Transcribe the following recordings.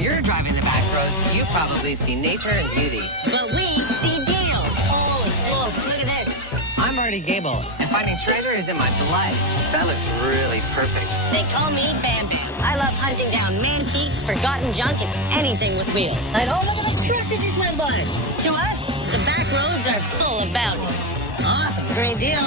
When you're driving the back roads, you probably see nature and beauty. But we see deals. Holy smokes, look at this. I'm Marty Gable, and finding treasure is in my blood. That looks really perfect. They call me Bam Bam. I love hunting down antiques, forgotten junk, and anything with wheels. And oh, look at the truck that just went by. To us, the back roads are full of bounty. Awesome, great deal.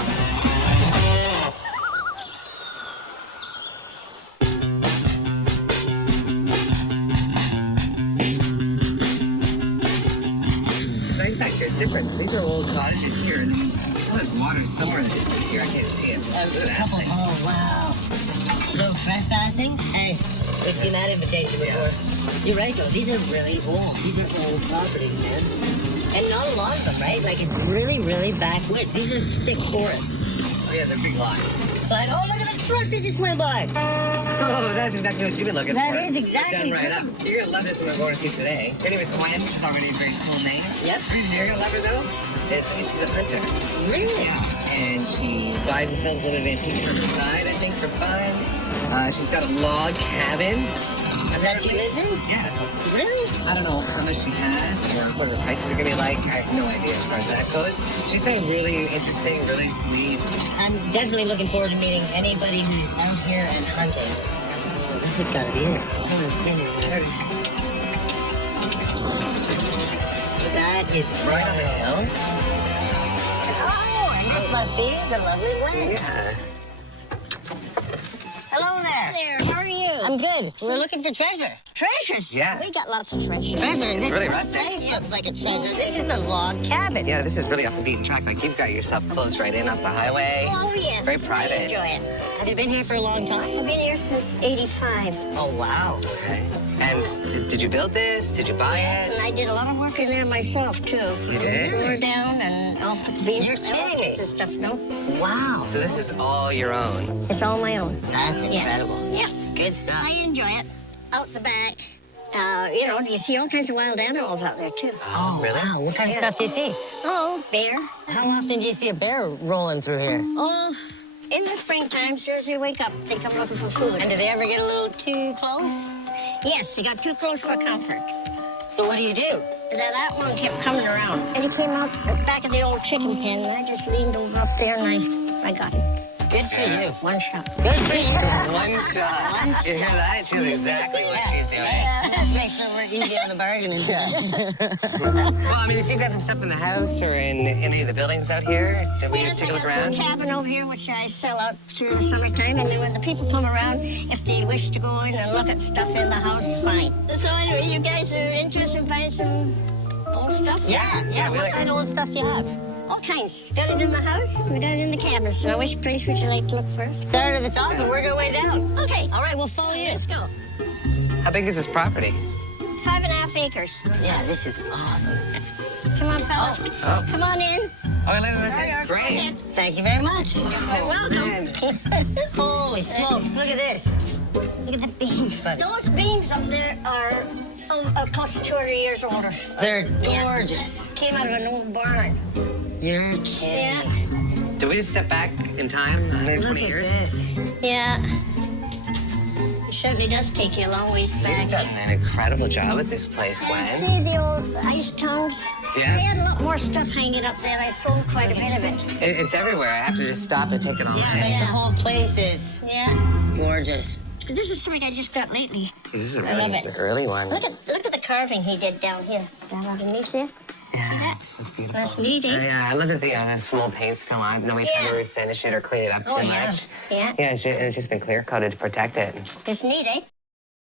It's different. These are old cottages here. There's water somewhere in the distance here. I can't see it. Oh, wow. No trespassing? Hey, we've seen that invitation before. You're right, though. These are really old. These are old properties, man. And not a lot of them, right? Like, it's really, really backwoods. These are thick forests. Oh, yeah, they're big lots. Side. Oh, look at the truck that just went by. Oh, that's exactly what you've been looking for. That is exactly. Done right up. You're going to love this one we're going to see today. Her name is Gwen, which is already a very cool name. Yep. The reason you're going to love her, though, is because she's a hunter. Really? Yeah. And she buys and sells little antiques on the side, I think, for fun. She's got a log cabin. That she lives in? Yeah. Really? I don't know how much she has or what the prices are going to be like. I have no idea as far as that goes. She sounds really interesting, really sweet. I'm definitely looking forward to meeting anybody who's out here and hunting. This has got to be it. I don't understand it. There it is. That is Right on the hill? Oh, and this must be the lovely Gwen. Yeah. Hello there. Hi there, how are you? I'm good. We're looking for treasure. Treasures? Yeah. We got lots of treasure. Treasure? This really rustic. place looks like a treasure. This is a log cabin. Yeah, this is really off the beaten track. Like, you've got yourself closed right in off the highway. Oh, yes. Very private. I enjoy it. Have you been here for a long time? I've been here since '85. Oh, wow. Okay. And did you build this? Did you buy And it? I did a lot of work in there myself, too. You did? Tore down and I'll put the beams. You're kidding me. And stuff, no? Wow. So this is all your own. It's all my own. That's incredible. Yeah. Good stuff. I enjoy it. Out the back. You see all kinds of wild animals out there, too. Oh, really? Wow. What kind of stuff do you see? Oh, bear. How often do you see a bear rolling through here? Oh, in the springtime, as soon as they wake up, they come looking for food. And do they ever get a little too close? Yes, they got too close for comfort. So what do you do? That one kept coming around. And he came out back of the old chicken pen, and I just leaned over up there, and I got him. Good for you. One shot. Good for you. One shot. You hear that? She knows exactly what she's doing. Let's make sure we're easy on the bargaining. Well, I mean, if you've got some stuff in the house or in any of the buildings out here, did we Yes, take a I look got a around? little cabin over here, which I sell out through the summertime. And then when the people come around, if they wish to go in and look at stuff in the house, fine. So anyway, you guys are interested in buying some old stuff? Yeah. we What like kind of old stuff do you have? All kinds. Got it in the house, we got it in the cabins. Now, which place would you like to look first? Start at the top and work our way down. Okay. All right, we'll follow you. Let's go. How big is this property? 5.5 acres. Yeah, this is awesome. Come on, fellas. Oh. Come on in. Oh, look at There you are. this. Go Great. ahead. Thank you very much. You're welcome. Holy smokes, look at this. Look at the beams. Those beams up there are close to 200 years older. They're Yeah. gorgeous. Came out of an old barn. You're kidding. Did we just step back in time 120 Look at years? this. Yeah. It certainly does take you a long ways back. You've done an incredible job at this place, And Gwen. see the old ice tongues? Yeah. They had a lot more stuff hanging up there. I sold quite a bit of it. It's everywhere. I have to just stop and take it all Yeah, in. like the whole place is Yeah. gorgeous. This is something I just got lately. This is a I love really it. early one. Look at the carving he did down here. Down underneath there. Yeah, that's beautiful. That's neat, eh? Yeah, I love that the small paint's still on. Nobody tried to Yeah. refinish it or clean it up Oh, too yeah. much. Yeah. Yeah, it's just been clear coated to protect it. It's neat, eh?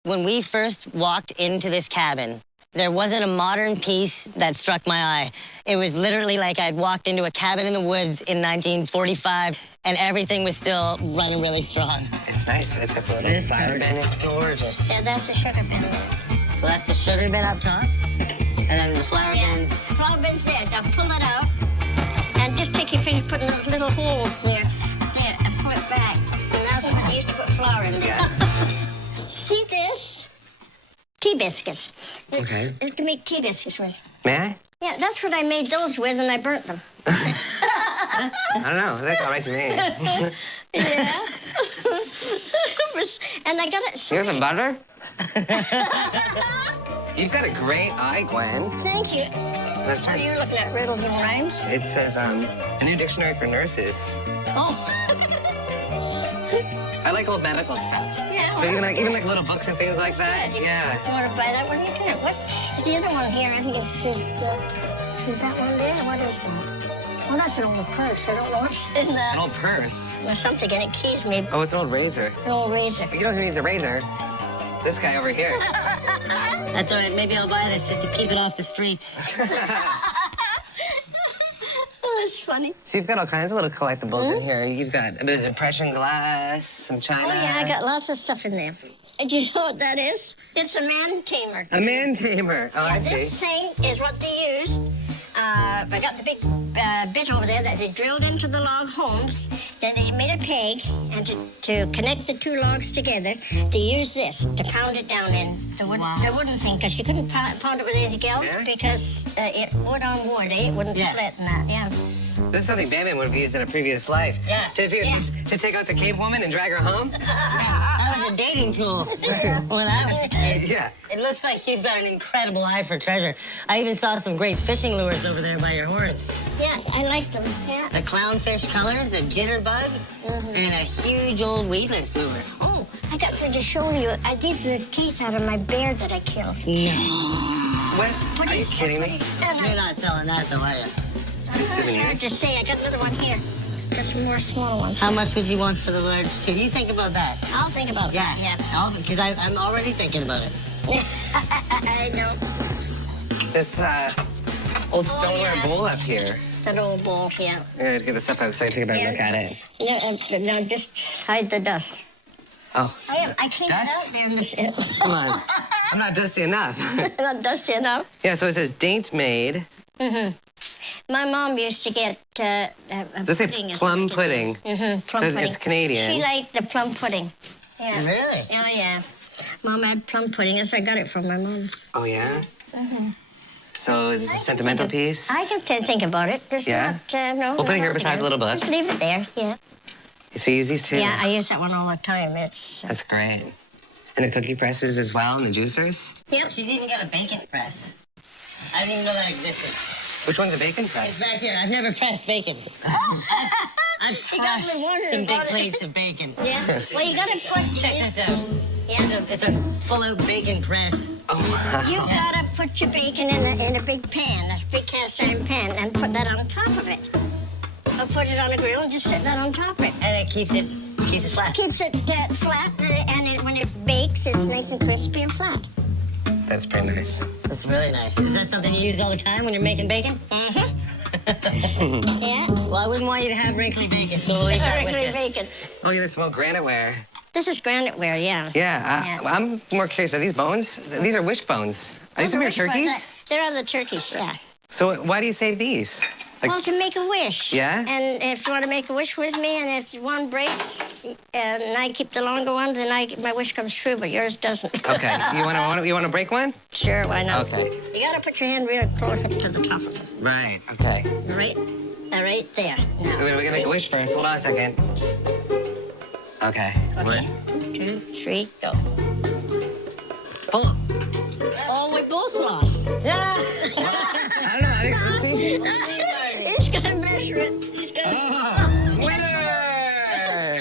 When we first walked into this cabin, there wasn't a modern piece that struck my eye. It was literally like I'd walked into a cabin in the woods in 1945, and everything was still running really strong. It's nice. It's got the little This fire cabin bin. is gorgeous. Yeah, that's the sugar bin. So that's the sugar bin up top, and then the flower Yeah. bins. Flower bin's there. Now pull it out. And just take your fingers, put in those little holes there. There, and pull it back. And that's what they used to put flour in there. See this? Tea biscuits. Okay. You have to make tea biscuits with. May I? Yeah, that's what I made those with, and I burnt them. I don't know. That's all right to me. Yeah. And I got it. You have some butter? You've got a great eye, Gwen. Thank you. That's What are you looking at, riddles and rhymes? It says, a new dictionary for nurses. Oh. I like old medical stuff. Yeah, So well, even like little books and things like that. Yeah. You want to buy that one? You can. What's the other one here? I think is that one there? What is that? Well, that's an old purse. I don't know what's in An that. old purse. There's something in it. Keys, maybe. Oh, it's an old razor. An old razor. You know who needs a razor? This guy over here. That's all right. Maybe I'll buy this just to keep it off the streets. Oh, that's funny. So you've got all kinds of little collectibles in here. You've got a bit of depression glass, some china. Oh, yeah, I got lots of stuff in there. And you know what that is? It's a man tamer. A man tamer. Oh, I see. This thing is what they used. I got the big bit over there that they drilled into the log homes. Then they made a peg, and to connect the two logs together, they used this to pound it down in the wooden thing, because you couldn't pound it with anything else because it wood on wood, eh? It wouldn't split and that, yeah. This is something Batman would have used in a previous life. Yeah. To take out the cave woman and drag her home? That was a dating tool when I was a kid. Yeah. It looks like you've got an incredible eye for treasure. I even saw some great fishing lures over there by your horns. Yeah, I like them, yeah. The clownfish colors, a jitterbug, and a huge old weedless lure. Oh, I got something to show you. These are the teeth out of my bear that I killed. What? Are you kidding me? You're not selling that, though, are you? These Hard souvenirs? to say. I got another one here. Got some more small ones. How much would you want for the large, too? You think about that. I'll think about that, yeah. Because I'm already thinking about it. I know. This old stoneware bowl up here. That old bowl, yeah. I'm gonna get this stuff out so I take a better look at it. No, just hide the dust. Oh, I cleaned Dust? it out there in the come on. I'm not dusty enough. Not dusty enough. Yeah, so it says daint made. My mom used to get Does it say pudding or plum something. pudding? Plum So pudding. it's Canadian. She liked the plum pudding. Yeah. Really? Oh, yeah. Mom had plum pudding. That's where I got it from my mom's. Oh, yeah? So is this a sentimental piece? I can think about it. Just Yeah? not, no. We'll put it here not beside the little book. Just leave it there, yeah. So you use these too? Yeah, I use that one all the time. It's... That's great. And the cookie presses as well, and the juicers? Yep. She's even got a bacon press. I didn't even know that existed. Which one's a bacon It's press? back here. I've never pressed bacon. I've You got me crushed wondering some big about it. plates of bacon. Yeah. Well, you gotta put... Check this out. Yeah. It's a full-out bacon press. Oh, You gotta put your bacon in a big pan, a big cast iron pan, and put that on top of it. Or put it on a grill and just set that on top of it. And it keeps it flat. Keeps it flat, and when it bakes, it's nice and crispy and flat. That's pretty nice. That's really nice. Is that something you use all the time when you're making bacon? Yeah. Well, I wouldn't want you to have wrinkly bacon, so we'll leave that with Regular you. bacon. Oh, you have small granite ware. This is granite ware, yeah. Yeah, I'm more curious. Are these bones? These are wishbones. Are these some of your turkeys? They're other turkeys, yeah. So why do you save these? Like, Well, to make a wish. Yeah? And if you want to make a wish with me, and if one breaks, and I keep the longer ones, then my wish comes true, but yours doesn't. okay, you want to break one? Sure, why not? Okay. You gotta put your hand real close up to the top of it. Right. Okay. Right there. Now. We're gonna make a wish first. Hold on a second. Okay. Okay. 2, 3, go. Pull. Oh, we both lost. Yeah. I don't know. Let's see. He's gonna measure it. He's gonna. Winner!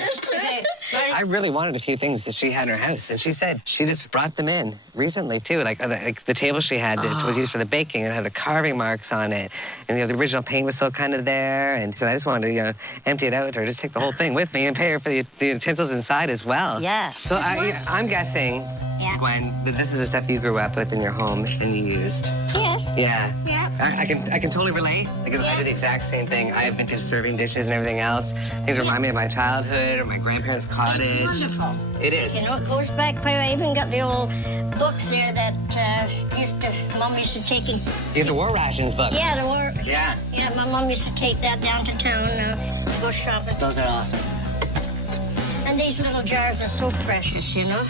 I really wanted a few things that she had in her house, and she said she just brought them in recently too. Like the table she had that was used for the baking, and had the carving marks on it, and the original paint was still kind of there. And so I just wanted to empty it out, or just take the whole thing with me and pay her for the utensils inside as well. Yeah. So I'm guessing, Yeah. Gwen, that this is the stuff you grew up with in your home and you used. Yes. Yeah. Yeah. I can totally relate because I did the exact same thing. I have vintage serving dishes and everything else. Things remind me of my childhood or my grandparents' cottage. It's wonderful. It is. You know, it goes back quite. I even got the old books there that Mom used to take. You get the War Rations book. Yeah, the war. Yeah. Yeah, my mom used to take that down to town to go shopping. Those are awesome. And these little jars are so precious, you know.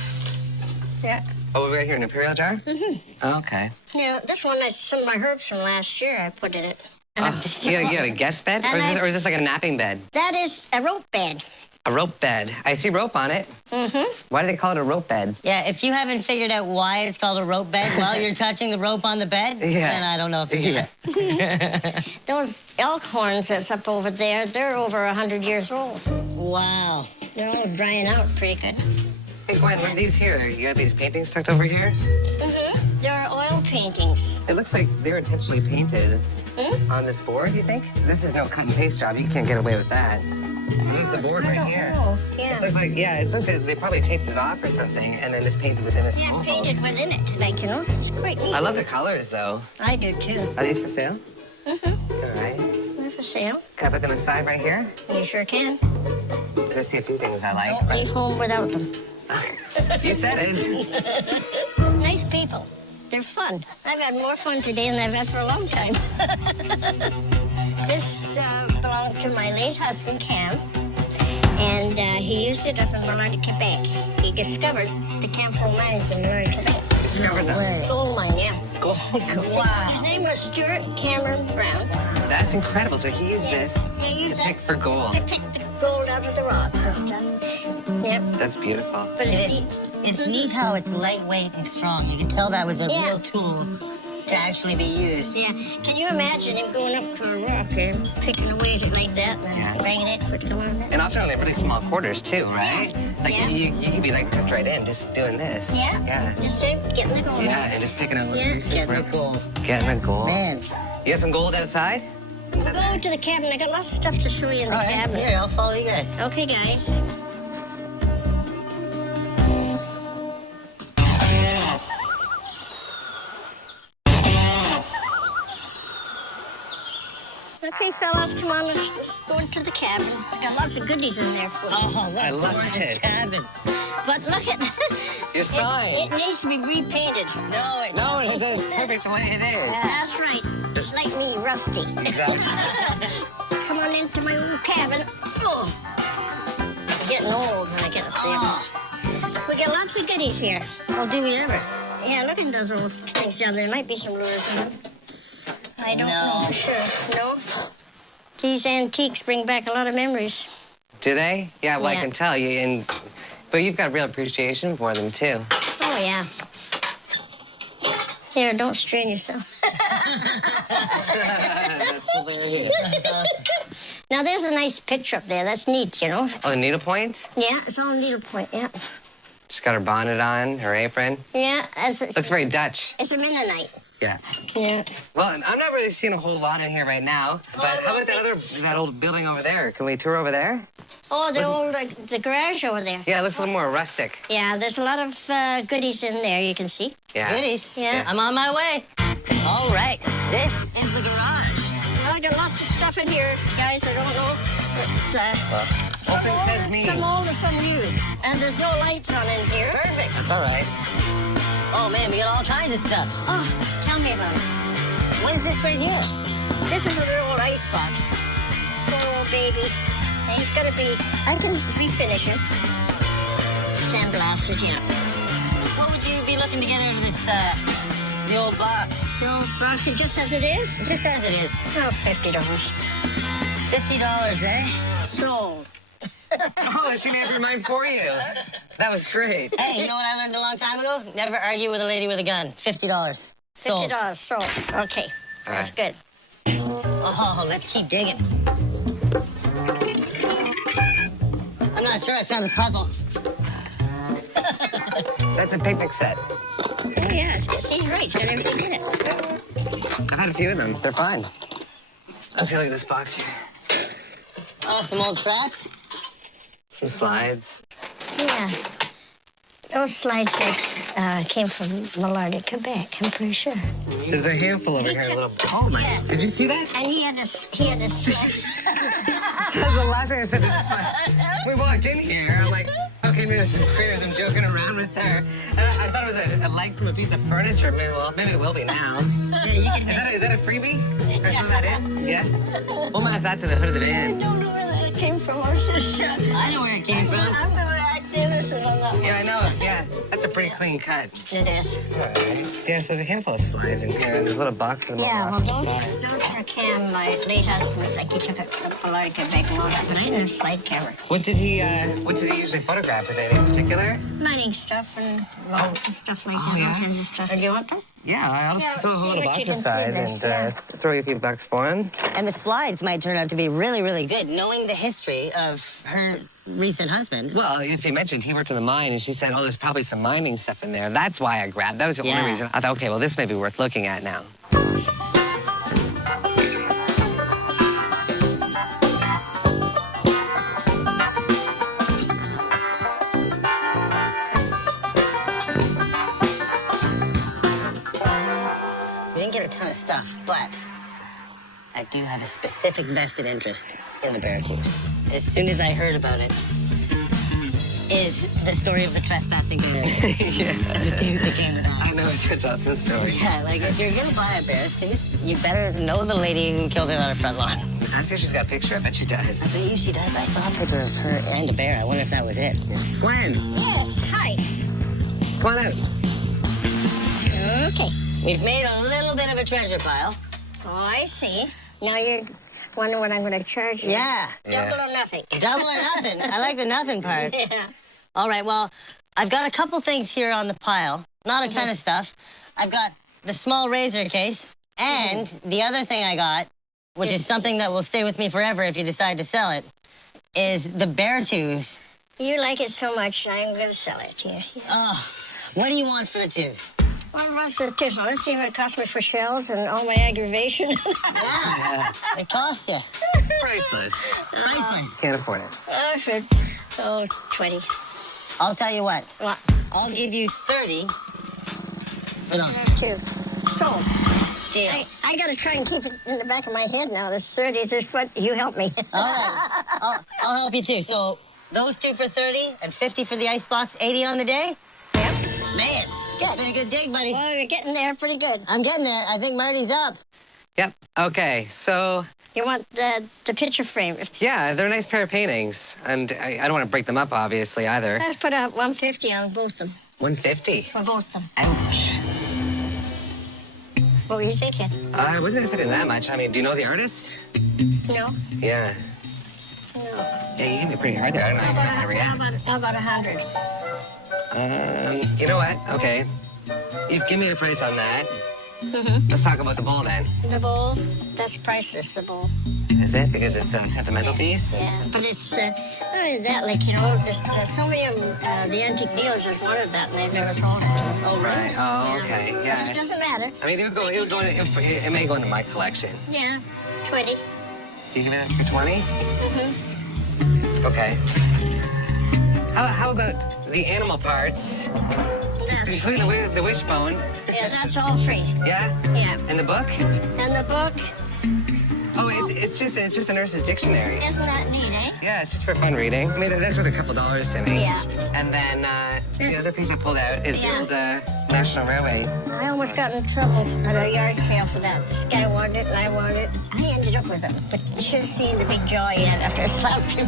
Yeah. Oh, we're right here in an imperial jar? Mm-hmm. Okay. Now, this one is some of my herbs from last year I put in it. And You got a guest bed? And Or is this like a napping bed? That is a rope bed. A rope bed. I see rope on it. Mm-hmm. Why do they call it a rope bed? Yeah, if you haven't figured out why it's called a rope bed while you're touching the rope on the bed, then I don't know if you get it. Those elk horns that's up over there, they're over 100 years old. Wow. They're all drying out pretty good. Hey, Gwen, what are these here? You got these paintings tucked over here? Mm-hmm. They're oil paintings. It looks like they're intentionally painted on this board, you think? This is no cut and paste job. You can't get away with that. This is the board I right don't here. know. Yeah. It's like they probably taped it off or something and then just painted within this Yeah, mold. painted within it, like, you know, it's quite neat. I love the colors, though. I do, too. Are these for sale? Mm-hmm. All right. They're for sale. Can I put them aside right here? You sure can. I see a few things I like. Don't leave home without them. You said it. Nice people. They're fun. I've had more fun today than I've had for a long time. This belonged to my late husband, Cam, and he used it up in Malard, Quebec. He discovered the Camphor mines in Malard, Quebec. Discovered them. Gold mine, yeah. Gold. Wow. His name was Stuart Cameron Brown. That's incredible. So he used this He used to pick for gold. To pick the gold out of the rocks and stuff. Yep. That's beautiful. But It's neat how it's lightweight and strong. You can tell that was a real tool to actually be used. Yeah. Can you imagine him going up to a rock and picking away at it like that and then banging it for it to come out of that? And often only really small quarters too, right? Like Yeah. you could be like tucked right in, just doing this. Yeah. Yeah. Just getting the gold Yeah, out. and just picking out Yeah. Getting the gold. Getting the gold. Man. You got some gold outside? We'll go to the cabin. I got lots of stuff to show you in the cabin. Here, I'll follow you guys. Okay, guys. Okay, fellas, come on, let's go into the cabin. I got lots of goodies in there for you. Oh, what I a love gorgeous it. cabin. But look at Your sign. It needs to be repainted. No, it's perfect the way it is. That's right. It's like me, rusty. Exactly. Come on into my little cabin. Oh. Getting old when I get up there. We got lots of goodies here. Oh, do we ever? Yeah, look at those old things down there. Might be some lures in them. I don't know for sure. No? These antiques bring back a lot of memories. Do they? Yeah, well, I Yeah. can tell you. But you've got real appreciation for them too. Oh, yeah. Here, don't strain yourself. That's hilarious. Now, there's a nice picture up there. That's neat, you know? Oh, the needlepoint? Yeah, it's all needlepoint, yeah. She's got her bonnet on, her apron. Yeah, Looks very Dutch. it's a Mennonite. Yeah. Yeah. Well, I'm not really seeing a whole lot in here right now. But how about that old building over there? Can we tour over there? Oh, the old, the garage over there. Yeah, it looks a little more rustic. Yeah, there's a lot of goodies in there, you can see. Yeah. Goodies. Yeah. I'm on my way. All right. This is the garage. Well, I got lots of stuff in here, guys. I don't know. It's Open sesame. some old and some new. And there's no lights on in here. Perfect. That's all right. Oh, man, we got all kinds of stuff. Oh, tell me about it. What is this right here? This is a little old ice box. Oh, baby. He's got to be... I can refinish him. Sandblasted, yeah. What would you be looking to get out of this, the old box? The old box, just as it is? Just as it is. Oh, $50. $50, eh? Sold. Oh, she made up her mind for you. That was great. Hey, you know what I learned a long time ago? Never argue with a lady with a gun. $50. Sold. $50 sold. Okay, that's good. Oh, let's keep digging. I'm not sure I found the puzzle. That's a picnic set. Oh, yeah, he's right. He's got everything in it. I've had a few of them. They're fine. Let's go look at this box here. Oh, some old traps. Some slides. Yeah. Those slides that came from Malard, Quebec, I'm pretty sure. There's a handful over here. Oh, my. Yeah. Did you see that? And he had this That was the last thing I spent. We walked in here. I'm like, okay, maybe there's some critters I'm joking around with there. And I thought it was a leg from a piece of furniture. Maybe it will be now. Yeah, Is that a freebie? Can I throw that in? Yeah? What might I thought to the hood of the I van? don't know where that came from. I was so shocked. I know where it came from. I'm going to act in missing on that one. Yeah, I know. Yeah, that's a pretty clean cut. It is. All right. So, yeah, so there's a handful of slides in here. There's little boxes. Yeah, well, those for Cam, my late husband was like, he took a Polaroid to make them all that, but I didn't have a slide camera. What did he usually photograph? Was there anything in particular? Mining stuff and logs and stuff like that, all kinds of stuff. Do you want that? Yeah, I'll Yeah, throw a see little what box you can see aside this, and throw you a few bucks for him. And the slides might turn out to be really, really good, knowing the history of her recent husband. Well, if you mentioned he worked in the mine, and she said, oh, there's probably some mining stuff in there. That's why I grabbed. That was the only reason. I thought, okay, well, this may be worth looking at now. We didn't get a ton of stuff, but I do have a specific vested interest in the bear tooth. As soon as I heard about it, is the story of the trespassing bear. Yeah. The tooth that came with that. I know it's a awesome story. Yeah, like if you're gonna buy a bear tooth, you better know the lady who killed it on her front lawn. Ask her if she's got a picture. I bet she I does. bet you she does. I saw a picture of her and a bear. I wonder if that was it. Gwen, Yes, hi. come on out. Okay. We've made a little bit of a treasure pile. Oh, I see. Now you're wondering what I'm going to charge you. Yeah. Double or nothing. Double or nothing. I like the nothing part. Yeah. All right, well, I've got a couple things here on the pile. Not a ton of stuff. I've got the small razor case, and the other thing I got, which is something that will stay with me forever if you decide to sell it, is the bear tooth. You like it so much, I'm going to sell it to you. Oh, what do you want for the tooth? Well, what's the tooth? Let's see what it cost me for shells and all my aggravation. Yeah, it cost you. Priceless. Priceless. Can't afford it. Oh, for 20. I'll tell you what. What? I'll give you 30 for those. That's two. So, Deal. I got to try and keep it in the back of my head now. This 30 is what you help me. All right. I'll help you too. So those two for 30 and 50 for the icebox, 80 on the day? Yep. Man, it's been a good dig, buddy. Well, you're getting there pretty good. I'm getting there. I think Marty's up. Yep. Okay, so, You want the picture frame? yeah, they're a nice pair of paintings. And I don't want to break them up, obviously, either. Let's put out 150 on both of them. 150. For both of them. Ouch. What were you thinking? I wasn't expecting that much. I mean, do you know the artist? No? Yeah. No. Yeah, you hit me pretty hard there. I don't know how to react. How about 100? You know what? Okay. You've given me a price on that. Mm-hmm. Let's talk about the bowl then. The bowl, that's priceless, the bowl. Is it? Because it's a sentimental piece? Yeah, but it's not only that, like, you know, there's so many of them, the antique dealers just wanted that and they've never sold it. Oh, Right. Oh, Yeah. okay. But Yeah. it doesn't matter. I mean, it may go into my collection. Yeah, 20. Do you give me that for 20? Mm-hmm. Okay. How about the animal parts? That's Including free. the wishbone. Yeah, that's all free. Yeah? Yeah. And the book? And the book, Oh, it's just a nurse's dictionary. isn't that neat, eh? Yeah, it's just for fun reading. I mean, that's worth a couple dollars to me. Yeah. And then the This- other piece I pulled out is Yeah. the National Railway. I almost got in trouble at a yard sale for that. This guy wanted it and I wanted it. I ended up with it. But you should have seen the big jaw he had after I slapped him.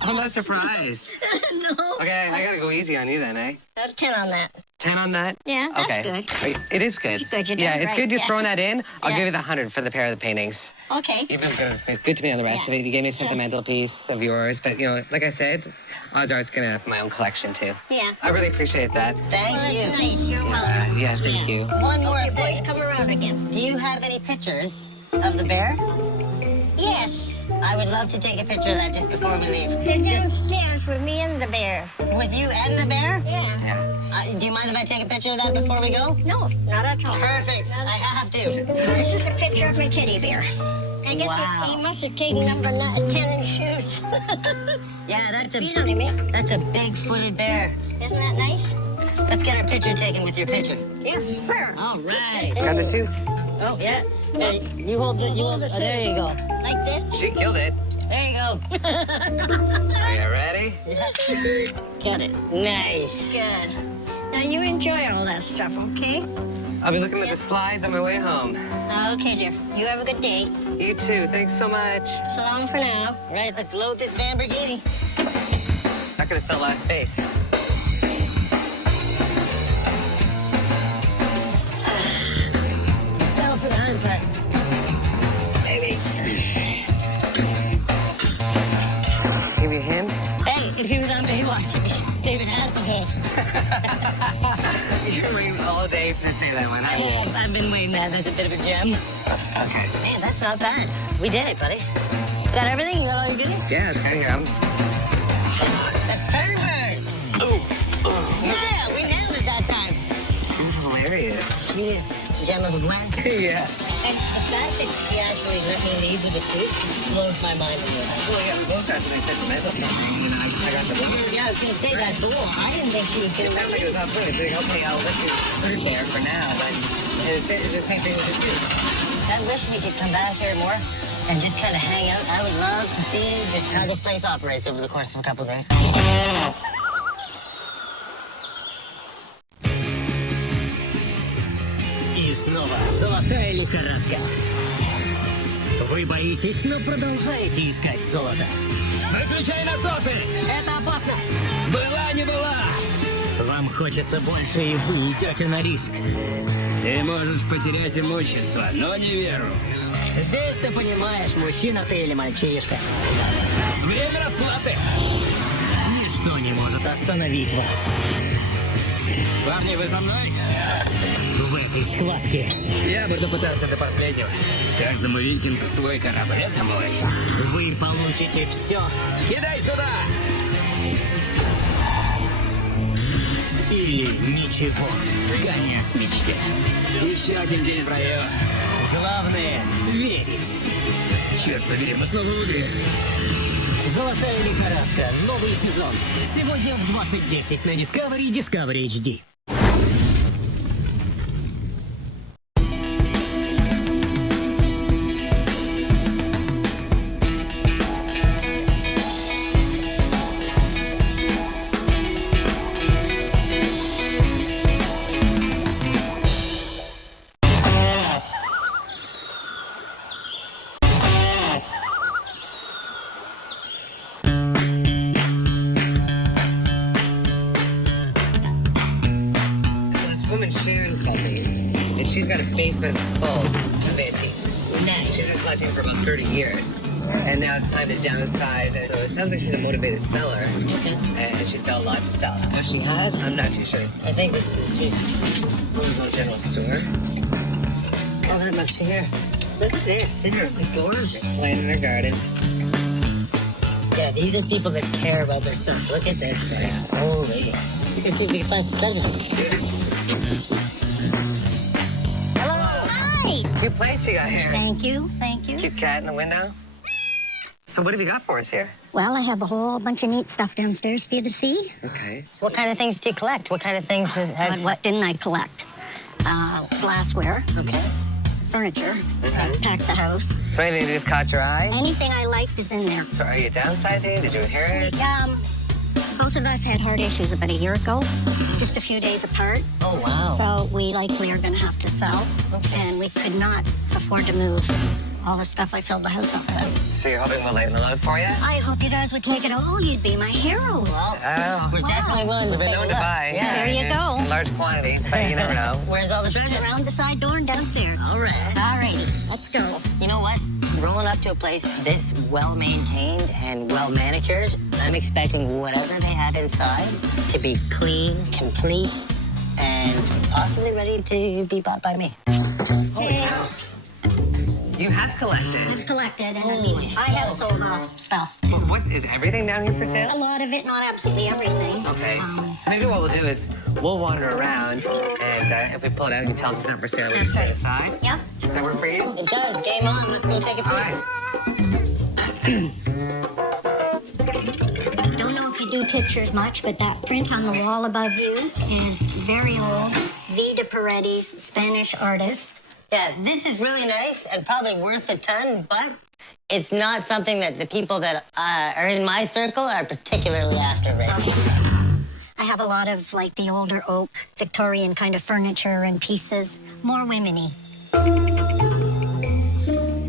I'm not surprised. No. Okay, I gotta go easy on you then, eh? 10 on that. 10 on that? Yeah, that's Okay. good. Wait, it is good. It's good, you did Yeah, it it's right, good you're yeah. throwing that in. I'll Yeah. give you the 100 for the pair of the paintings. Okay. You've been good to me on the rest Yeah. of it. You gave me a sentimental piece of yours. But, you know, like I said, odds are it's going to end up in my own collection, too. Yeah. I really appreciate that. Thank Well, you. that's nice. You're welcome. Yeah, thank you. One more Your boys thing. come around again. Do you have any pictures of the bear? Yes. I would love to take a picture of that just before we leave. They're downstairs with me and the bear. With you and the bear? Yeah. Yeah. Do you mind if I take a picture of that before we go? No, not at all. Perfect. I have to. This is a picture of my teddy bear. I guess Wow. he must have taken number 10 in shoes. Yeah, that's You know what I mean? that's a big-footed bear. Isn't that nice? Let's get our picture taken with your picture. Yes, sir. All right. Got the tooth. Oh yeah. Hey, you hold the. You hold. the Oh, there you go. Like this? She killed it. There you go. Are you ready? Got it. Nice. Good. Now you enjoy all that stuff, okay? I'll be looking at the slides on my way home. Okay, dear. You have a good day. You too. Thanks so much. So long for now. All right, let's load this Lamborghini. Now, not going to fill a lot of space. Now for the hard part. Maybe. Give me a hand. Hey, if he was on Baywatch, he'd be David Hasselhoff. You're waiting all day to say that one, huh? Yeah, I've been waiting that. That's a bit of a gem. Okay. Man, that's not bad. We did it, buddy. You got everything? You got all your goodies? Yeah, it's kind of here. That's turn. Yeah, we nailed it that time. She's hilarious. Cutest gem of a Gwen. Yeah. And the fact that she actually let me leave with a tooth blows my mind a little. Well, yeah, both has a nice sentimental thing, and I got the bowl. Yeah, I was going to say that bowl. I didn't think she was going It to... sounds like it was off limits. Like, okay, I'll let you put it there for now, but it's the same thing with the tooth. I wish we could come back here more and just kind of hang out. I would love to see just how this place operates over the course of a couple of days. И снова золотая лихорадка. Вы боитесь, но продолжаете искать золото. Выключай насосы! Это опасно! Была не была! Вам хочется больше, и вы идете на риск. Ты можешь потерять имущество, но не веру. Здесь ты понимаешь, мужчина ты или мальчишка. Время расплаты! Ничто не может остановить вас. Парни, вы за мной? В этой схватке я буду пытаться до последнего. Каждому викингу свой корабль, это мой. Вы получите все. Кидай сюда! Или ничего. Конец мечте. Еще один день в раю. Главное — верить. Черт побери, мы снова в игре. Золотая лихорадка. Новый сезон. Сегодня в 20:10 на Discovery HD. She's got a basement full of antiques. Nice. She's been collecting for about 30 years. And now it's time to downsize. And so it sounds like she's a motivated seller. Okay. And she's got a lot to sell. What she has, I'm not too sure. I think this is the street. There's no general store. Oh, that must be here. Look at this. This is gorgeous. Playing in her garden. Yeah, these are people that care about their stuff. Look at this, man. Holy. Let's go see if we can find some treasure. Hi. Cute place you got here. Thank you. Thank you. Cute cat in the window. So what have you got for us here? Well, I have a whole bunch of neat stuff downstairs for you to see. Okay. What kind of things do you collect? What kind of things have... What didn't I collect? Glassware. Okay. Furniture. I've packed the house. So anything that just caught your eye? Anything I liked is in there. So are you downsizing? Did you inherit? Both of us had heart issues about a year ago, just a few days apart. Oh, wow. So we likely are going to have to sell, and we could not afford to move all the stuff I filled the house up with. So you're hoping we'll lighten the load for you? I hope you guys would take it all. You'd be my heroes. Well, Oh. we're definitely willing We've to been take known it to up. buy. Yeah. There you in go. Large quantities, but you never know. Where's all the treasure? Around the side door and downstairs. All right. Alrighty, let's go. You know what? Rolling up to a place this well-maintained and well-manicured, I'm expecting whatever they have inside to be clean, complete, and possibly ready to be bought by me. Hey, You have collected. I've collected, and I have sold off stuff too. What, is everything down here for A sale? lot of it, not absolutely everything. Okay, so maybe what we'll do is we'll wander around, and if we pull it out, you tell us it's not for sale, we That's just put it right. aside. Yep. Does that work for you? It does. Game on. Let's go take a All peek. right. Don't know if you do pictures much, but that print on the wall above you is very old. V. de Paredes, Spanish artist. Yeah, this is really nice and probably worth a ton, but it's not something that the people that are in my circle are particularly after right now. I have a lot of like the older oak, Victorian kind of furniture and pieces, more womeny.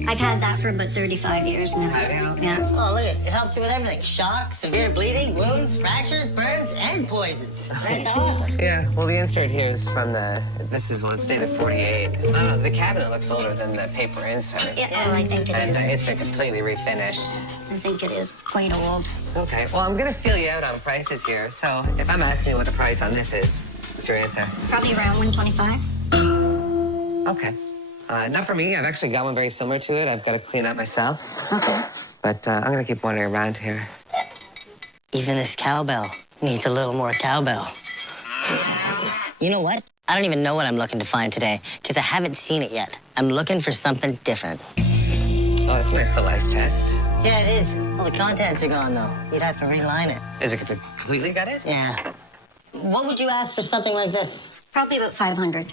I've had that for about 35 years now. Have you? Yeah. Oh, look, it helps you with everything. Shock, severe bleeding, wounds, fractures, burns, and poisons. That's awesome. Yeah, well, the insert here is from this is it's dated 48. I don't know, the cabinet looks older than the paper insert. Yeah, well, I think it And is. it's been completely refinished. I think it is quite old. Okay, well, I'm gonna feel you out on prices here. So if I'm asking you what the price on this is, what's your answer? Probably around 125. Okay. Not for me. I've actually got one very similar to it. I've got to clean up myself. Okay. But I'm gonna keep wandering around here. Even this cowbell needs a little more cowbell. You know what? I don't even know what I'm looking to find today because I haven't seen it yet. I'm looking for something different. Oh, that's a nice little ice test. Yeah, it is. All the contents are gone, though. You'd have to reline it. Is it completely gutted? Yeah. What would you ask for something like this? Probably about 500.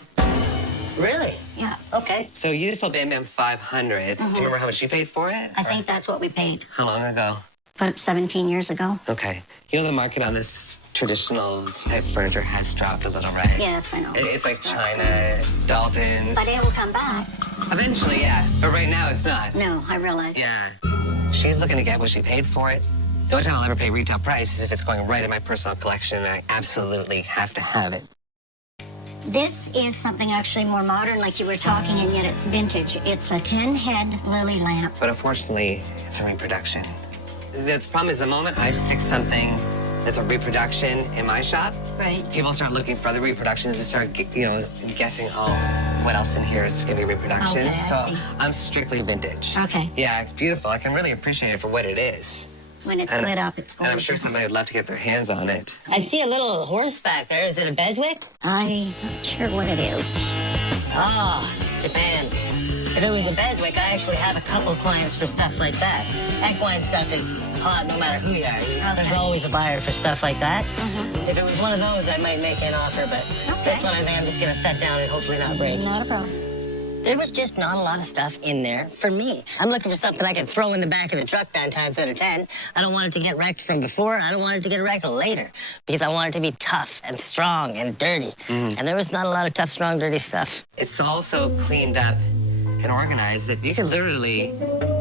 Really? Yeah. Okay. So you just told Bam Bam 500. Do you remember how much you paid for it? I think that's what we paid. How long ago? About 17 years ago. Okay. You know the market on this traditional type furniture has dropped a little, right? Yes, I know. It's like China, Dalton's. But it will come back. Eventually, yeah. But right now, it's not. No, I realize. Yeah. She's looking to get what she paid for it. The only time I'll ever pay retail price is if it's going right in my personal collection, and I absolutely have to have it. This is something actually more modern, like you were talking, and yet it's vintage. It's a 10-head lily lamp. But unfortunately, it's a reproduction. The problem is the moment I stick something that's a reproduction in my shop, Right. people start looking for other reproductions and start, guessing, oh, what else in here is going to be reproduction? Okay, I so see. I'm strictly vintage. Okay. Yeah, it's beautiful. I can really appreciate it for what it is. When it's lit up, it's And I'm gorgeous. sure somebody would love to get their hands on it. I see a little horse back there. Is it a Beswick? I'm not sure what it is. Ah, Japan. If it was a Beswick, I actually have a couple clients for stuff like that. Equine stuff is hot no matter who you are. There's always a buyer for stuff like that. If it was one of those, I might make an offer, but this one I think I'm just going to set down and hopefully not break. Not a problem. There was just not a lot of stuff in there for me. I'm looking for something I can throw in the back of the truck 9 times out of 10. I don't want it to get wrecked from before. I don't want it to get wrecked later because I want it to be tough and strong and dirty. And there was not a lot of tough, strong, dirty stuff. It's also cleaned up and organized that you can literally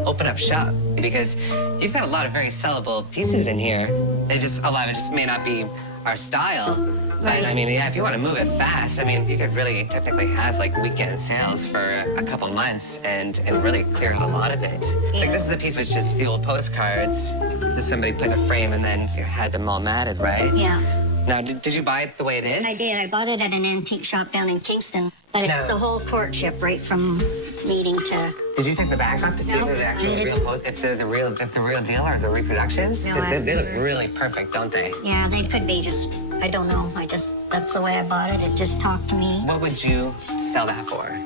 open up shop because you've got a lot of very sellable pieces in here. A lot of it just may not be our style. But I mean, yeah, if you want to move it fast, I mean, you could really technically have like weekend sales for a couple months and really clear out a lot of it. Like this is a piece which is the old postcards that somebody put in a frame and then had them all matted, right? Yeah. Now, did you buy it the way it is? I did. I bought it at an antique shop down in Kingston. But it's No. the whole courtship, right from meeting to... Did you take the back off to see No, if they're the actual I didn't. if they're the real deal or the reproductions? No, 'Cause I they look haven't. really perfect, don't they? Yeah, they could be just... I don't know. That's the way I bought it. It just talked to me. What would you sell that for?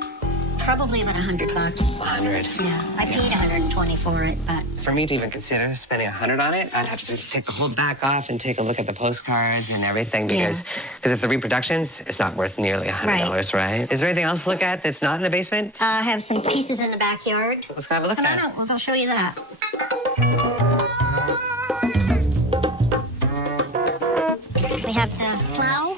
Probably about $100. 100. Yeah, I paid 120 for it, but... For me to even consider spending 100 on it, I'd have to take the whole back off and take a look at the postcards and everything because if the reproductions, it's not worth nearly $100, right? Is there anything else to look at that's not in the basement? I have some pieces in the backyard. Let's go have a look Come at on it. out. We'll go show you that. We have the plow.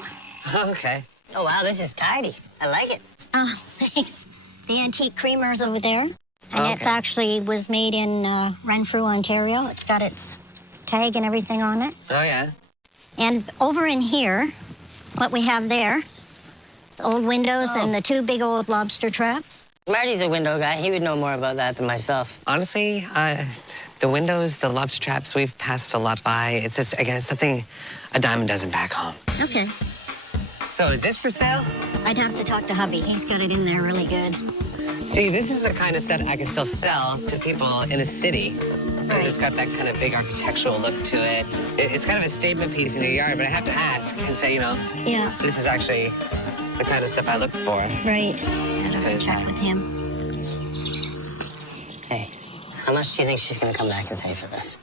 Okay. Oh, wow, this is tidy. I like it. Oh, thanks. The antique creamer's over there. And Okay. it actually was made in Renfrew, Ontario. It's got its tag and everything on it. Oh, yeah. And over in here, what we have there, it's old windows and the 2 big old lobster traps. Marty's a window guy. He would know more about that than myself. Honestly, the windows, the lobster traps, we've passed a lot by. It's just, again, it's something a dime a dozen back home. Okay. So is this for sale? I'd have to talk to hubby. He's got it in there really good. See, this is the kind of set I can still sell to people in a city. Because it's got that kind of big architectural look to it. It's kind of a statement piece in your yard, but I have to ask and say, Yeah. this is actually the kind of stuff I look for. Right. I'd have to Because, check with him. Hey, how much do you think she's going to come back and say for this?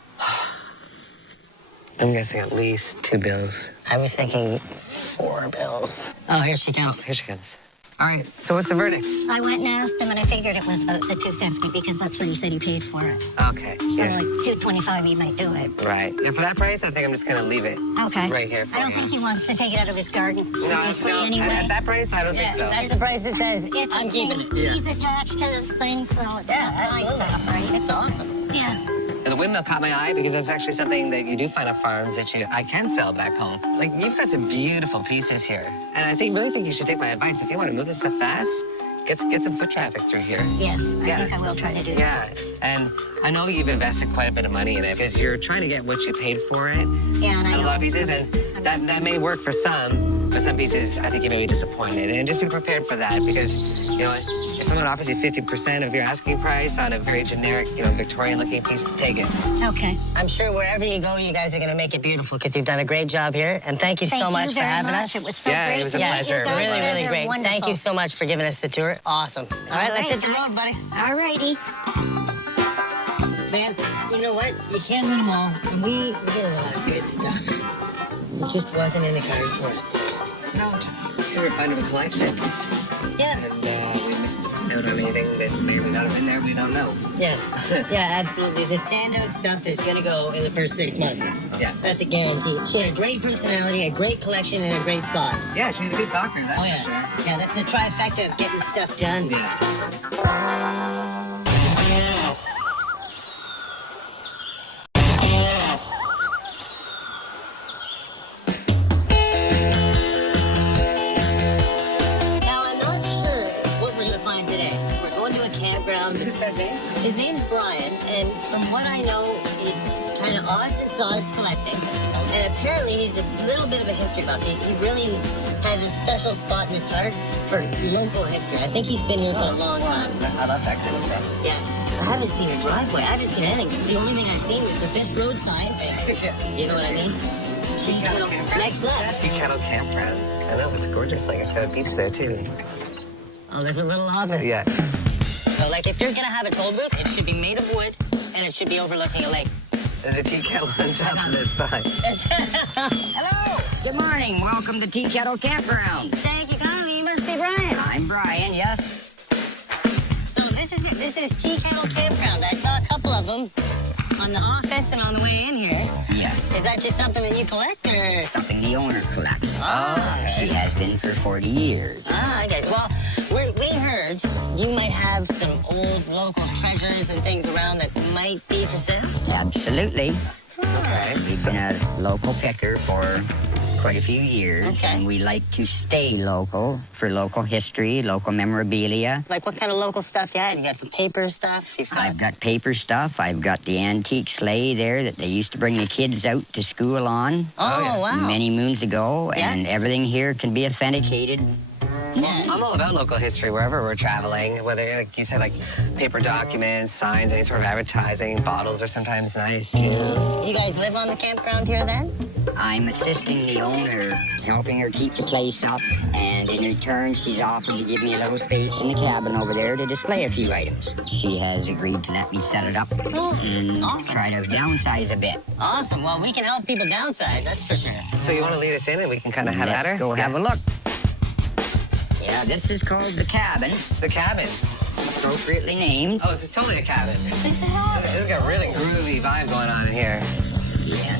I'm guessing at least 2 bills. I was thinking 4 bills. Oh, here she comes. Here she comes. All right, so what's the verdict? I went and asked him, and I figured it was about the $250 because that's what he said he paid for it. Okay. So yeah. like $225, he might do it. Right. And for that price, I think I'm just gonna leave it. Okay. Right here. I don't think he wants to take it out of his garden. Seriously, No, anyway. at that price, I don't think so. That's the price it says. It's I'm a keeping thing. it. Yeah. He's attached to this thing, so it's Yeah, not my absolutely. stuff, right? It's awesome. Yeah. The windmill caught my eye because that's actually something that you do find on farms that I can sell back home. Like, you've got some beautiful pieces here. And I really think you should take my advice. If you want to move this stuff fast, get some foot traffic through here. Yes, I Yeah. think I will try to do that. Yeah, and I know you've invested quite a bit of money in it because you're trying to get what you paid for it. Yeah, and I A know. lot of pieces, and that may work for some, but some pieces I think you may be disappointed. And just be prepared for that because, you know, if someone offers you 50% of your asking price on a very generic, you know, Victorian-looking piece, take it. Okay. I'm sure wherever you go, you guys are going to make it beautiful because you've done a great job here. And thank you Thank so you much for very having much. us. It was so Yeah, it great was to a meet you pleasure. guys. Really, You guys really are great. wonderful. Thank you so much for giving us the tour. Awesome. All right, let's hit the road, buddy. All righty. Man, you know what? You can't win them all. And we did a lot of good stuff. It just wasn't in the cards for us today. No, just too refined of a collection. Yeah. And we missed out on anything that may or may not have been there. We don't know. Yeah. Yeah, absolutely. The standout stuff is going to go in the first 6 months. Yeah. That's a guarantee. She had a great personality, a great collection, and a great spot. Yeah, she's a good talker, that's Oh, yeah. for sure. Yeah, that's the trifecta of getting stuff done. Yeah. Now, I'm not sure what we're going to find today. We're going to a campground. What's this guy's name? His name's Brian, and from what I know, it's kind of odds and sods collecting. And apparently, he's a little bit of a history buff. He really has a special spot in his heart for local history. I think he's been here for a long time. I love that kind of stuff. Yeah. I haven't seen a driveway. I haven't seen anything. The only thing I've seen was the Fish Road sign. You know what I mean? Tea Kettle Campground? Next left. Tea Kettle Campground. I know, it's gorgeous. Like, it's got a beach there, too. Oh, there's a little office. Yeah. So, like, if you're gonna have a toll booth, it should be made of wood, and it should be overlooking a lake. There's a tea kettle on top of this side. Hello. Good morning. Welcome to Tea Kettle Campground. Thank you kindly. You must be Brian. I'm Brian, yes. So this is it. This is Tea Kettle Campground. I saw a couple of them on the office and on the way in here. Yes. Is that just something that you collect, or? Something the owner collects. Ah, She has been for 40 years. Ah, I get it. Well, we heard you might have some old local treasures and things around that might be for sale. Absolutely. Okay. We've been a local picker for quite a few years. Okay. And we like to stay local for local history, local memorabilia. Like what kind of local stuff you had? You got some paper stuff? You've got... I've got paper stuff. I've got the antique sleigh there that they used to bring the kids out to school on. Oh, wow. Many moons ago. Yeah. And everything here can be authenticated. Yeah. I'm all about local history wherever we're traveling, whether, like you said, like paper documents, signs, any sort of advertising. Bottles are sometimes nice, too. Do you guys live on the campground here then? I'm assisting the owner, helping her keep the place up, and in return, she's offered to give me a little space in the cabin over there to display a few items. She has agreed to let me set it up and awesome. try to downsize a bit. Awesome. Well, we can help people downsize, that's for sure. So you want to lead us in and we can kind of have at her? Let's go have a look. Yeah, this is called the cabin, The cabin. appropriately named. Oh, this is totally a cabin. This is awesome. This has got a really groovy vibe going on in here. Yeah.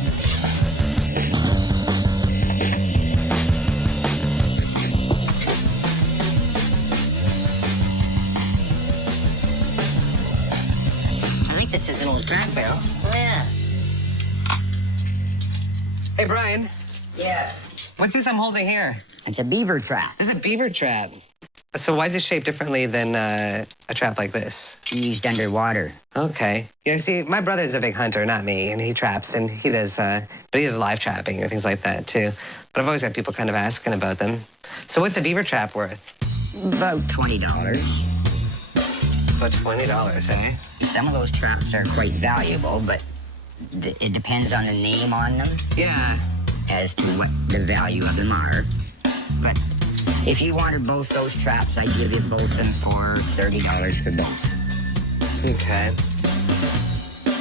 I think this is an old crack barrel. Oh, yeah. Hey, Brian, Yeah. what's this I'm holding here? It's a beaver trap. This is a beaver trap. So why is it shaped differently than a trap like this? Used underwater. Okay. Yeah, see, my brother's a big hunter, not me, and he traps, and he does, but he does live trapping and things like that, too. But I've always got people kind of asking about them. So what's a beaver trap worth? About $20. About $20, eh? Some of those traps are quite valuable, but it depends on the name on them Yeah. as to what the value of them are. But if you wanted both those traps, I'd give you both them for $30 for both. Okay.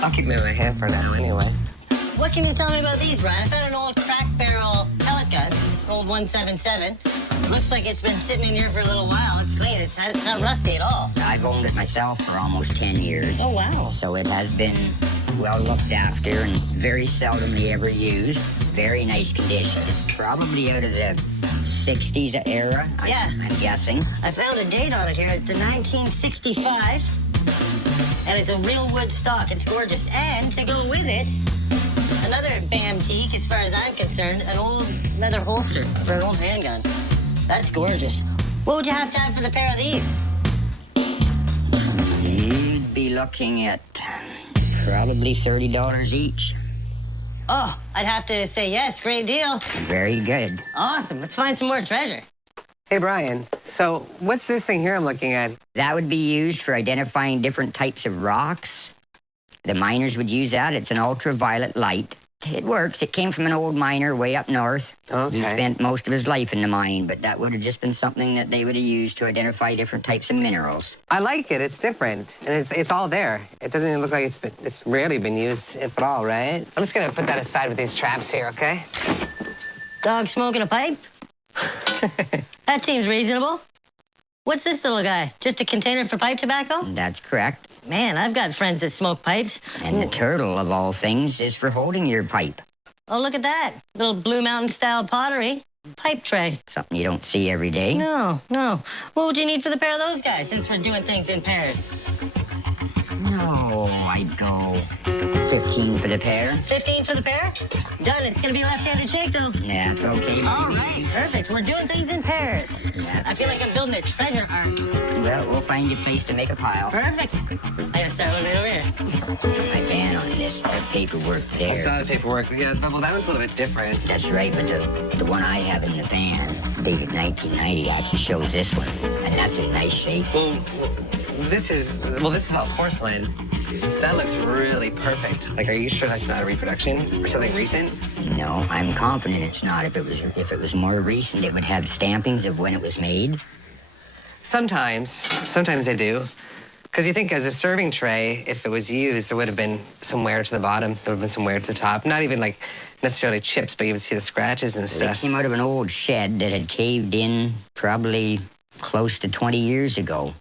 I'll keep them in my hand for now, anyway. What can you tell me about these, Brian? I found an old crack barrel pellet gun. Backroad 177. Looks like it's been sitting in here for a little while. It's clean. It's not rusty at all. I've owned it myself for almost 10 years. Oh, wow. So it has been well looked after and very seldomly ever used. Very nice condition. It's probably out of the 60s era, Yeah. I'm guessing. I found a date on it here. It's the 1965. And it's a real wood stock. It's gorgeous. And to go with it, another Bamtique, as far as I'm concerned, an old leather holster for an old handgun. That's gorgeous. What would you have to have for the pair of these? You'd be looking at probably $30 each. Oh, I'd have to say yes. Great deal. Very good. Awesome. Let's find some more treasure. Hey, Brian, so what's this thing here I'm looking at? That would be used for identifying different types of rocks. The miners would use that. It's an ultraviolet light. It works. It came from an old miner way up north. Okay. He spent most of his life in the mine, but that would have just been something that they would have used to identify different types of minerals. I like it. It's different, and it's all there. It doesn't even look like it's rarely been used, if at all, right? I'm just gonna put that aside with these traps here, okay? Dog smoking a pipe? That seems reasonable. What's this little guy? Just a container for pipe tobacco? That's correct. Man, I've got friends that smoke pipes. And the turtle, of all things, is for holding your pipe. Oh, look at that. Little Blue Mountain style pottery. Pipe tray. Something you don't see every day. No. What would you need for the pair of those guys since we're doing things in pairs? No, I'd go 15 for the pair. 15 for the pair? Done. It's gonna be a left-handed shake though. That's okay. All right, perfect. We're doing things in pairs. That's I feel like I'm building a treasure ark. Well, we'll find you a place to make a pile. Perfect. I gotta start right over here. My ban on this paperwork I there. saw the paperwork. Yeah, well, that one's a little bit different. That's right, but the one I have in the van, dated 1990, actually shows this one, and that's in nice shape. Well, this is all porcelain. That looks really perfect. Like, are you sure that's not a reproduction or something recent? No, I'm confident it's not. If it was more recent, it would have stampings of when it was made. Sometimes they do. Because you think as a serving tray, if it was used, there would have been some wear to the bottom, there would have been some wear to the top. Not even like necessarily chips, but you would see the scratches and It stuff. came out of an old shed that had caved in probably close to 20 years ago.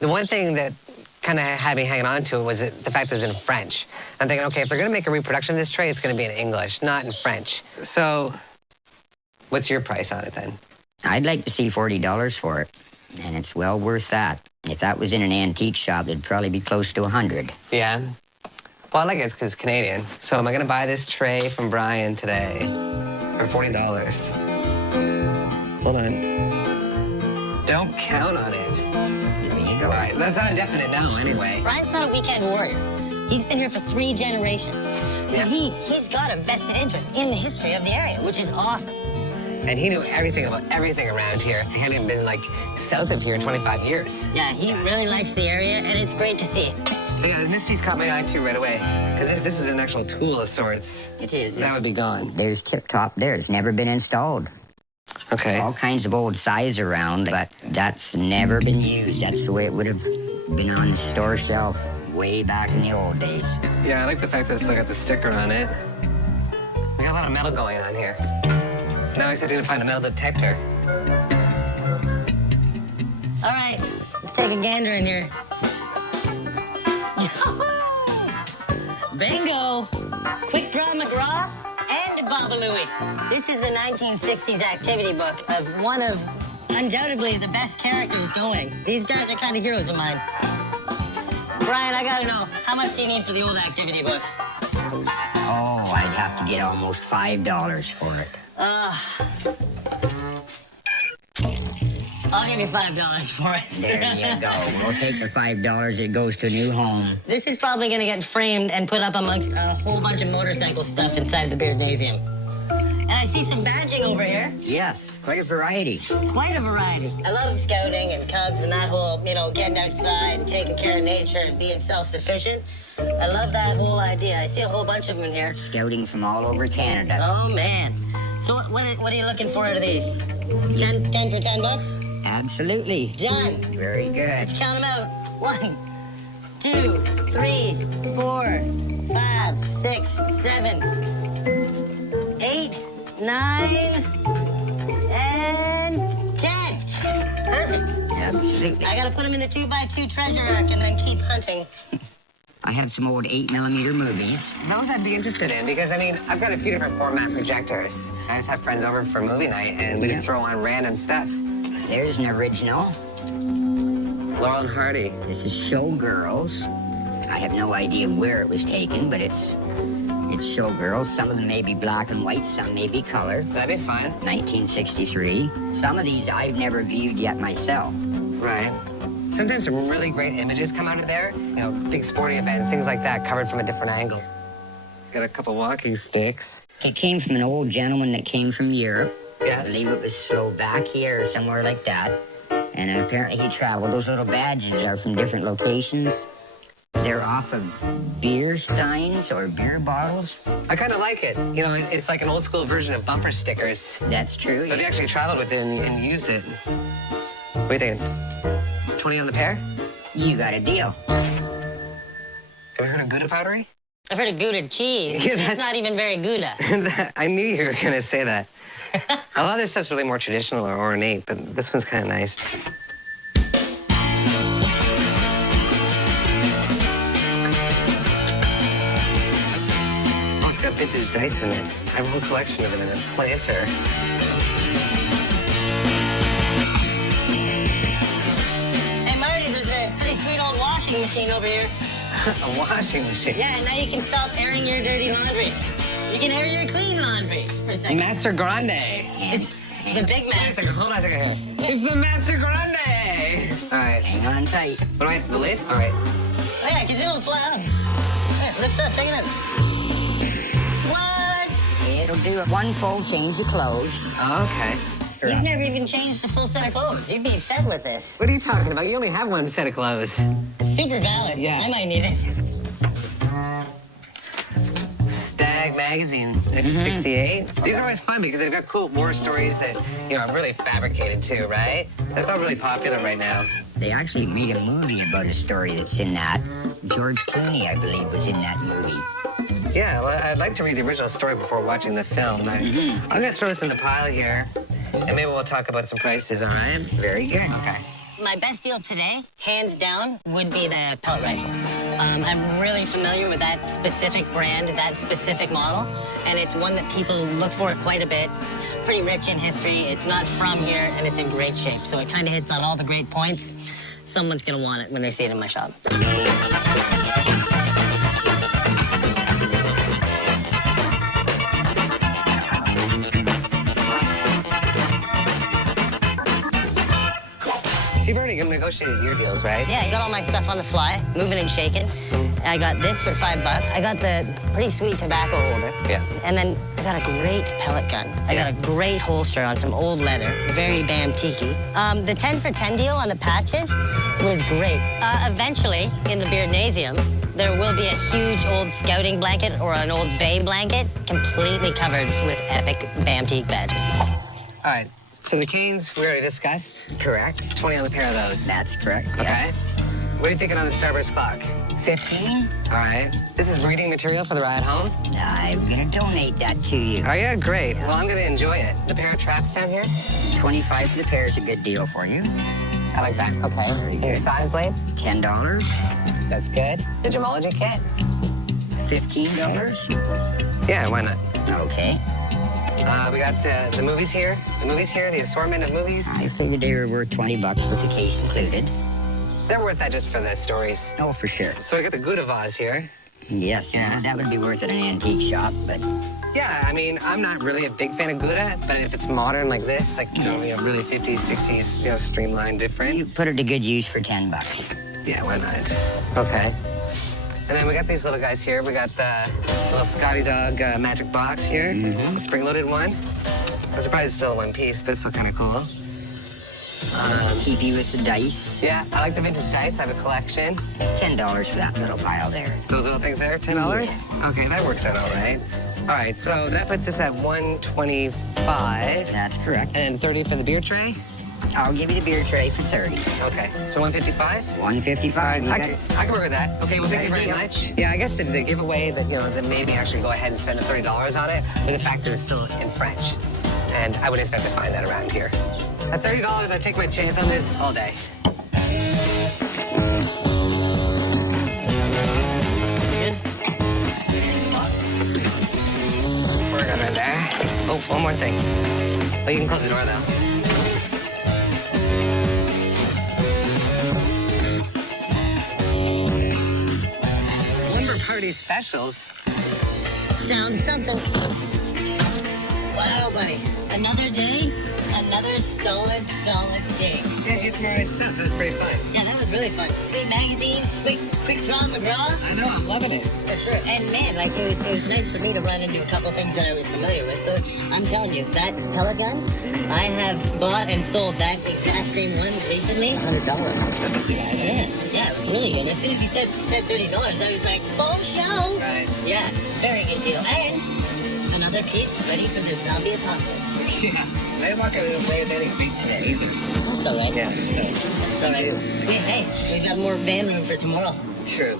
The one thing that kind of had me hanging on to it was the fact it was in French. I'm thinking, okay, if they're going to make a reproduction of this tray, it's going to be in English, not in French. So what's your price on it then? I'd like to see $40 for it, and it's well worth that. If that was in an antique shop, it'd probably be close to 100. Yeah. Well, I like it because it's Canadian. So am I going to buy this tray from Brian today for $40? Hold on. Don't count on it. All right, that's not a definite no anyway. Brian's not a weekend warrior. He's been here for 3 generations. So Yeah. he's got a vested interest in the history of the area, which is awesome. And he knew everything about everything around here. He hadn't been, like, south of here in 25 years. Yeah, he really likes the area, and it's great to see. Yeah, and this piece caught my eye, too, right away. Because this is an actual tool of sorts. It is. That would be gone. There's tip top there. It's never been installed. Okay. All kinds of old size around, but that's never been used. That's the way it would have been on the store shelf way back in the old days. Yeah, I like the fact that it's still got the sticker on it. We got a lot of metal going on here. Now I said to find a metal detector. All right, let's take a gander in here. Bingo! Quick Draw McGraw and Baba Louie. This is a 1960s activity book of one of undoubtedly the best characters going. These guys are kind of heroes of mine. Brian, I gotta know, how much do you need for the old activity book? Oh, I'd have to get almost $5 for it. I'll give you $5 for it. There you go. We'll take the $5. It goes to a new home. This is probably gonna get framed and put up amongst a whole bunch of motorcycle stuff inside the Beardnasium. And I see some badging over here. Yes, quite a variety. Quite a variety. I love scouting and cubs and that whole, getting outside and taking care of nature and being self-sufficient. I love that whole idea. I see a whole bunch of them in here. Scouting from all over Canada. Oh, man. So what are you looking for out of these? 10 for $10? Absolutely. Done. Very good. Let's count them out. 1, 2, 3, 4, 5, 6, 7, 8, 9, And 10. Perfect. Absolutely. I gotta put them in the 2x2 treasure ark and then keep hunting. I have some old 8mm movies. Those I'd be interested in because, I mean, I've got a few different format projectors. I just have friends over for movie night and we can throw on random stuff. There's an original. Laurel and Hardy. This is Showgirls. I have no idea where it was taken, but it's Showgirls. Some of them may be black and white, some may be color. That'd be fun. 1963. Some of these I've never viewed yet myself. Right. Sometimes some really great images come out of there. You know, big sporting events, things like that, covered from a different angle. Got a couple walking sticks. It came from an old gentleman that came from Europe. Yeah. I believe it was Slovakia or somewhere like that. And apparently he traveled. Those little badges are from different locations. They're off of beer steins or beer bottles. I kind of like it. You know, it's like an old school version of bumper stickers. That's true. But he actually traveled with it and used it. What do you think? 20 on the pair? You got a deal. Have you heard of Gouda pottery? I've heard of Gouda cheese. Yeah, It's not even very Gouda. I knew you were going to say that. A lot of their stuff's really more traditional or ornate, but this one's kind of nice. Oh, it's got vintage dice in it. I have a whole collection of them in a planter. Hey, Marty, there's a pretty sweet old washing machine over here. A washing machine. Yeah, and now you can stop airing your dirty laundry. You can air your clean laundry for a second. Master Grande. It's the big Wait a man. second, hold on a second here. It's the Master Grande. All right. Hang on tight. What do I, the lid? All right. Oh, yeah, because it'll fly out. Yeah, lift it up, take it up. What? It'll do one full change of clothes. Oh, okay. You've never even changed a full set of clothes. You'd be set with this. What are you talking about? You only have one set of clothes. It's super valid. Yeah. I might need it. Stag magazine, 1968. These are always fun because they've got cool war stories that, you know, are really fabricated too, right? That's all really popular right now. They actually made a movie about a story that's in that. George Clooney, I believe, was in that movie. Yeah, well, I'd like to read the original story before watching the film. I'm gonna throw this in the pile here, and maybe we'll talk about some prices, all right? Very good. Okay. My best deal today, hands down, would be the pellet rifle. I'm really familiar with that specific brand, that specific model, and it's one that people look for quite a bit. Pretty rich in history. It's not from here, and it's in great shape. So it kind of hits on all the great points. Someone's gonna want it when they see it in my shop. So you've already negotiated your deals, right? Yeah, I got all my stuff on the fly, moving and shaking. I got this for $5. I got the pretty sweet tobacco holder. Yeah. And then I got a great pellet gun. I got a great holster on some old leather, very bam-tiki. The 10 for 10 deal on the patches was great. Eventually, in the Beardnasium, there will be a huge old scouting blanket or an old bay blanket completely covered with epic bam-teak badges. All right. So the canes we already discussed. Correct. 20 on the pair of those. That's correct. Okay. Yes. What are you thinking on the Starburst clock? 15. All right. This is reading material for the ride home. I'm gonna donate that to you. Oh, yeah, great. Well, I'm gonna enjoy it. The pair of traps down here? 25 for the pair is a good deal for you. I like that. Okay. Very And the good. size blade? $10. That's good. The gemology kit? $15. Yeah, why not? Okay. We got the movies here. The assortment of movies. I figured they were worth $20 with the case included. They're worth that just for the stories. Oh, for sure. So we got the Gouda vase here. Yes, that would be worth at an antique shop, but Yeah, I mean, I'm not really a big fan of Gouda, but if it's modern like this, like, you know, really 50s, 60s, you know, streamlined, different. you put it to good use for $10. Yeah, why not? Okay. And then we got these little guys here. We got the little Scotty Dog magic box here, the spring-loaded one. I'm surprised it's still in one piece, but it's still kind of cool. Keep you with the dice. Yeah, I like the vintage dice. I have a collection. $10 for that little pile there. Those little things there, $10? Okay, that works out all right. All right, so that puts us at $125. That's correct. And 30 for the beer tray? I'll give you the beer tray for 30. Okay, so 155? $155. You I got can work with that. Okay, well, thank you very much. Yeah, I guess the giveaway that, you know, that made me actually go ahead and spend the $30 on it was the fact that it was still in French. And I wouldn't expect to find that around here. At $30, I'd take my chance on this all day. We're good right there. Oh, one more thing. Oh, you can close the door, though. Slumber Party Specials. Sounds something. Wow, buddy. Another day, another solid day. Yeah, it's more stuff. That was pretty fun. Yeah, that was really fun. Sweet magazine, sweet quick draw McGraw. I know, I'm loving it. For sure. And man, like it was nice for me to run into a couple things that I was familiar with. So I'm telling you, that pellet gun, I have bought and sold that exact same one recently. $100. Yeah, it was really good. As soon as he said $30, I was like, full show. Right. Yeah, very good deal. And another piece ready for the zombie apocalypse. Yeah. I didn't walk away with anything big today either. That's all right. Yeah, so. It's all right. Hey, we've got more van room for tomorrow. True.